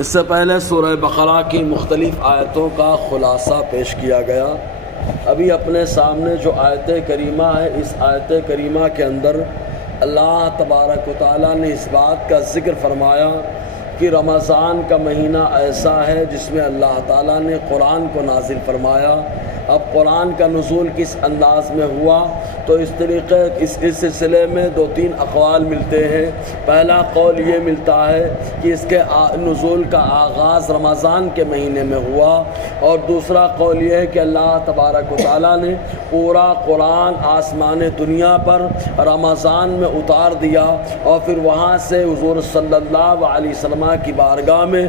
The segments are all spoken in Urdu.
اس سے پہلے سورہ بقرہ کی مختلف آیتوں کا خلاصہ پیش کیا گیا۔ ابھی اپنے سامنے جو آیت کریمہ ہے، اس آیت کریمہ کے اندر اللہ تبارک و تعالیٰ نے اس بات کا ذکر فرمایا کہ رمضان کا مہینہ ایسا ہے جس میں اللہ تعالیٰ نے قرآن کو نازل فرمایا۔ اب قرآن کا نزول کس انداز میں ہوا تو اس سلسلے میں دو تین اقوال ملتے ہیں۔ پہلا قول یہ ملتا ہے کہ اس کے نزول کا آغاز رمضان کے مہینے میں ہوا، اور دوسرا قول یہ ہے کہ اللہ تبارک و تعالیٰ نے پورا قرآن آسمان دنیا پر رمضان میں اتار دیا، اور پھر وہاں سے حضور صلی اللہ علیہ وسلم کی بارگاہ میں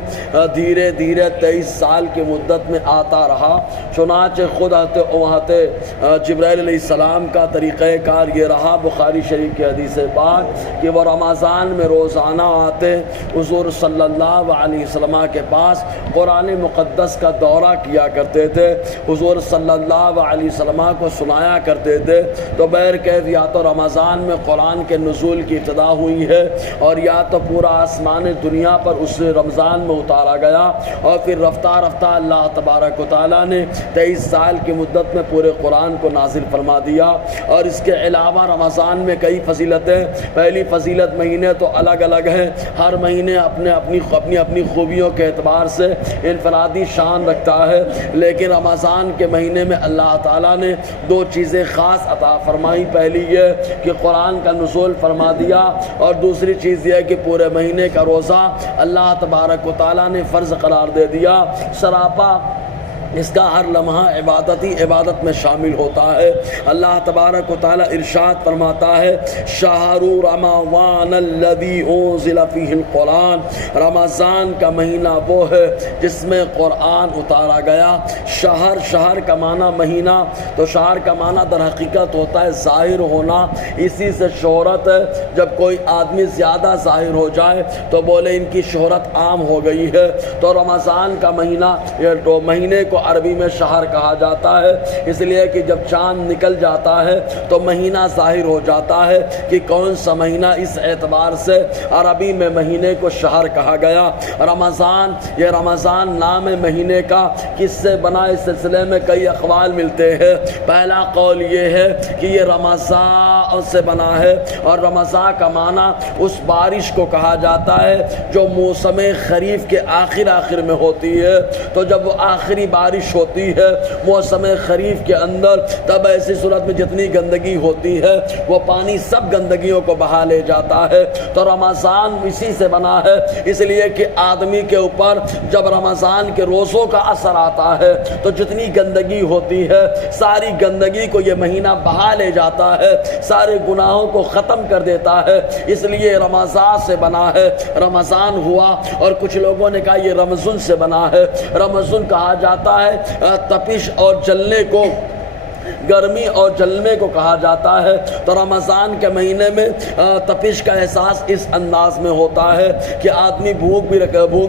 دھیرے دھیرے 23 سال کی مدت میں آتا رہا۔ چنانچہ خود جبرائیل علیہ السلام کا طریقہ کار یہ رہا، بخاری شریف کی حدیث پاک، کہ وہ رمضان میں روزانہ آتے، حضور صلی اللہ علیہ وسلم کے پاس قرآن مقدس کا دورہ کیا کرتے تھے، حضور صلی اللہ علیہ وسلم کو سنایا کرتے تھے۔ تو بہرکیف یا تو رمضان میں قرآن کے نزول کی ابتدا ہوئی ہے، اور یا تو پورا آسمان دنیا پر اس رمضان میں اتارا گیا، اور پھر رفتہ رفتہ اللہ تبارک و تعالیٰ نے 23 سال کی مدت میں پورے قرآن کو نازل فرما دیا۔ اور اس کے علاوہ رمضان میں کئی فضیلتیں، پہلی فضیلت مہینے تو الگ الگ ہیں، ہر مہینے اپنی خوبیوں کے اعتبار سے انفرادی شان رکھتا ہے، لیکن رمضان کے مہینے میں اللہ تعالیٰ نے دو چیزیں خاص عطا فرمائی۔ پہلی یہ کہ قرآن کا نزول فرما دیا، اور دوسری چیز یہ کہ پورے مہینے کا روزہ اللہ تبارک و تعالیٰ نے فرض قرار دے دیا۔ سراپا اس کا ہر لمحہ عبادت میں شامل ہوتا ہے۔ اللہ تبارک و تعالیٰ ارشاد فرماتا ہے، شہر رمضان الذی انزل فیہ القرآن، رمضان کا مہینہ وہ ہے جس میں قرآن اتارا گیا۔ شہر کا معنی مہینہ، تو شہر کا معنی در حقیقت ہوتا ہے ظاہر ہونا، اسی سے شہرت ہے۔ جب کوئی آدمی زیادہ ظاہر ہو جائے تو بولے ان کی شہرت عام ہو گئی ہے۔ تو رمضان کا مہینہ، یہ مہینے کو عربی میں شہر کہا جاتا ہے، اس لیے کہ جب چاند نکل جاتا ہے تو مہینہ ظاہر ہو جاتا ہے کہ کون سا مہینہ، اس اعتبار سے عربی میں مہینے کو شہر کہا گیا۔ یہ رمضان نام مہینے کا کس سے بنا، اس سلسلے میں کئی اقوال ملتے ہیں۔ پہلا قول یہ ہے کہ یہ رمضان سے بنا ہے، اور رمضان کا معنی اس بارش کو کہا جاتا ہے جو موسم خریف کے آخر میں ہوتی ہے۔ تو جب وہ آخری بارش ہوتی ہے موسم خریف کے اندر، تب ایسی صورت میں جتنی گندگی ہوتی ہے وہ پانی سب گندگیوں کو بہا لے جاتا ہے۔ تو رمضان اسی سے بنا ہے، اس لیے کہ آدمی کے اوپر جب رمضان کے روزوں کا اثر آتا ہے تو جتنی گندگی ہوتی ہے ساری گندگی کو یہ مہینہ بہا لے جاتا ہے، سارے گناہوں کو ختم کر دیتا ہے، اس لیے رمضان سے بنا ہے، رمضان ہوا۔ اور کچھ لوگوں نے کہا یہ رمضان سے بنا ہے۔ رمضان کہا جاتا ہے تپش اور جلنے کو، گرمی اور جلنے کو کہا جاتا ہے۔ تو رمضان کے مہینے میں تپش کا احساس اس انداز میں ہوتا ہے کہ آدمی بھوک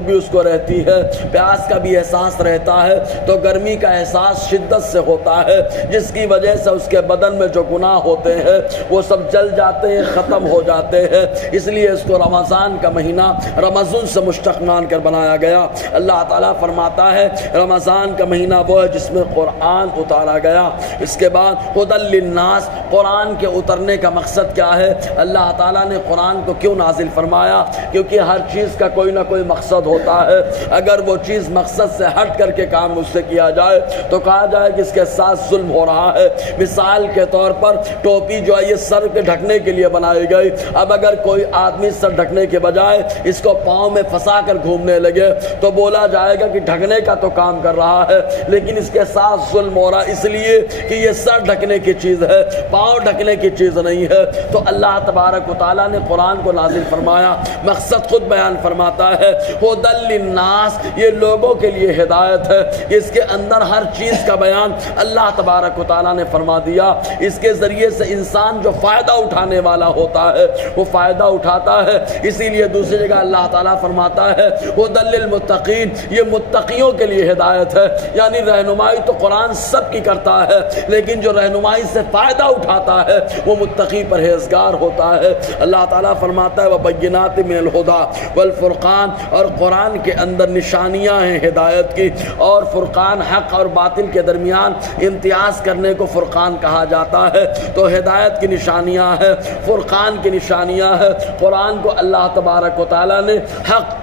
بھی اس کو رہتی ہے، پیاس کا بھی احساس رہتا ہے، تو گرمی کا احساس شدت سے ہوتا ہے، جس کی وجہ سے اس کے بدن میں جو گناہ ہوتے ہیں وہ سب جل جاتے ہیں، ختم ہو جاتے ہیں۔ اس لیے اس کو رمضان کا مہینہ رمضان سے مشتق مان کر بنایا گیا۔ اللہ تعالیٰ فرماتا ہے رمضان کا مہینہ وہ ہے جس میں قرآن اتارا گیا۔ اس کے بعد ہدی للناس، قرآن کے اترنے کا مقصد کیا ہے؟ اللہ تعالیٰ نے قرآن کو کیوں نازل فرمایا؟ کیونکہ ہر چیز کا کوئی نہ کوئی مقصد ہوتا ہے۔ اگر وہ چیز مقصد سے ہٹ کر کے کام اس سے کیا جائے تو کہا جائے کہ اس کے ساتھ ظلم ہو رہا ہے۔ مثال کے طور پر ٹوپی جو ہے یہ سر کے ڈھکنے کے لیے بنائی گئی، اب اگر کوئی آدمی سر ڈھکنے کے بجائے اس کو پاؤں میں پھنسا کر گھومنے لگے تو بولا جائے گا کہ ڈھکنے کا تو کام کر رہا ہے لیکن اس کے ساتھ ظلم ہو رہا، اس لیے کہ یہ سر ڈھکنے کی چیز ہے، پاؤں ڈھکنے کی چیز نہیں ہے۔ تو اللہ تبارک و تعالیٰ نے قرآن کو نازل فرمایا، مقصد خود بیان فرماتا ہے، ہدی للناس، یہ لوگوں کے لیے ہدایت ہے۔ اس کے اندر ہر چیز کا بیان اللہ تبارک و تعالیٰ نے فرما دیا۔ اس کے ذریعے سے انسان جو فائدہ اٹھانے والا ہوتا ہے وہ فائدہ اٹھاتا ہے۔ اسی لیے دوسری جگہ اللہ تعالیٰ فرماتا ہے ہدی للمتقین، یہ متقیوں کے لیے ہدایت ہے، یعنی رہنمائی تو قرآن سب کی کرتا ہے، لیکن لیکن جو رہنمائی سے فائدہ اٹھاتا ہے وہ متقی پرہیزگار ہوتا ہے۔ اللہ تعالیٰ فرماتا ہے وَبَيِّنَاتٍ مِّنَ الْهُدَىٰ وَالْفُرْقَانِ، اور قرآن کے اندر نشانیاں ہیں ہدایت کی، اور فرقان حق اور باطل کے درمیان امتیاز کرنے کو فرقان کہا جاتا ہے۔ تو ہدایت کی نشانیاں ہیں، فرقان کی نشانیاں ہیں۔ قرآن کو اللہ تبارک و تعالیٰ نے حق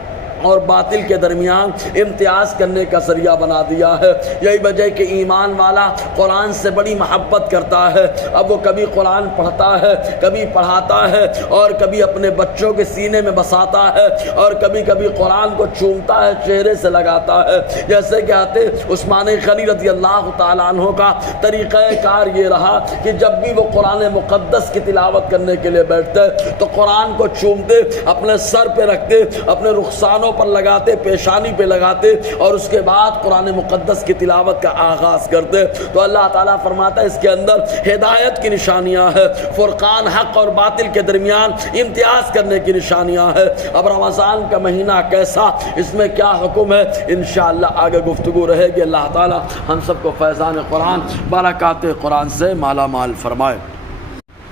اور باطل کے درمیان امتیاز کرنے کا ذریعہ بنا دیا ہے۔ یہی وجہ کہ ایمان والا قرآن سے بڑی محبت کرتا ہے۔ اب وہ کبھی قرآن پڑھتا ہے، کبھی پڑھاتا ہے، اور کبھی اپنے بچوں کے سینے میں بساتا ہے، اور کبھی کبھی قرآن کو چومتا ہے، چہرے سے لگاتا ہے۔ جیسے کہ عثمان غنی رضی اللہ تعالیٰ عنہ کا طریقہ کار یہ رہا کہ جب بھی وہ قرآن مقدس کی تلاوت کرنے کے لیے بیٹھتے تو قرآن کو چومتے، اپنے سر پہ رکھتے، اپنے رخسانوں پر لگاتے، پیشانی پہ لگاتے، اور اس کے بعد قرآن مقدس کی تلاوت کا آغاز کرتے۔ تو اللہ تعالیٰ فرماتا ہے اس کے اندر ہدایت کی نشانیاں ہیں، فرقان حق اور باطل کے درمیان امتیاز کرنے کی نشانیاں ہیں۔ اب رمضان کا مہینہ کیسا، اس میں کیا حکم ہے، انشاءاللہ آگے گفتگو رہے گی۔ اللہ تعالیٰ ہم سب کو فیضان قرآن، برکات قرآن سے مالا مال فرمائے۔